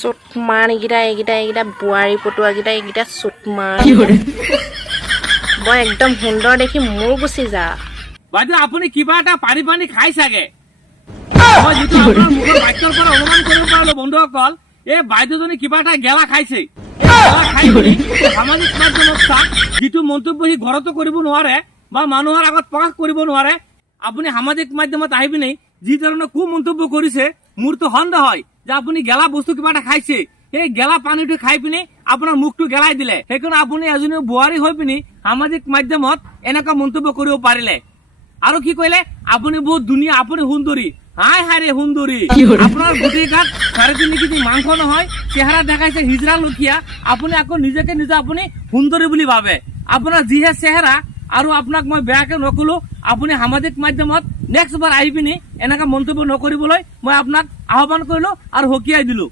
চুটমাৰ এইকেইটা বোৱাৰী পটুৱাকেইটা এইকেইটা চুটমাৰ মই একদম সুন্দৰ দেখি মোৰ গুচি যা বাইদেউ আপুনি কিবা এটা পানী পানী খাই চাগে মই যিটো আপোনাৰ মুখৰ বাক্যৰ পৰা অনুমান কৰিব পাৰিলো বন্ধুসকল এই বাইদেউজনী কিবা এটা গেলা খাইছে গেলা খাই পিনি সামাজিক মাধ্যমত চাওক যিটো মন্তব্য সি ঘৰতো কৰিব নোৱাৰে বা মানুহৰ আগত প্ৰকাশ কৰিব নোৱাৰে আপুনি সামাজিক মাধ্যমত আহি পিনি যি ধৰণৰ কু মন্তব্য কৰিছে মোৰতো সন্দেহ হয় যে আপুনি গেলা বস্তু কিবা এটা খাইছে সেই গেলা পানীটো খাই পিনি আপোনাৰ মুখটো গেলাই দিলে সেইকাৰণে আপুনি এজনী বোৱাৰী হৈ পিনি সামাজিক মাধ্যমত এনেকুৱা মন্তব্য কৰিব পাৰিলে আৰু কি কইলে আপুনি বহুত ধুনীয়া আপুনি সুন্দৰী হাই হাৰে সুন্দৰী আপোনাৰ গোটেই গাত 3.5 কেজি মাংস নহয় চেহাৰা দেখাইছে হিজৰা লুকিয়া আপুনি আকৌ নিজকে নিজে আপুনি সুন্দৰী বুলি ভাবে আপোনাৰ যিহে চেহাৰা আৰু আপোনাক মই বেয়াকে নকলো আপুনি সামাজিক মাধ্যমত নেক্সট বাৰ আহি পিনি এনেকা মন্তব্য নকৰিবলৈ মই আপোনাক আহ্বান কৰিলো আৰু হকিয়াই দিলো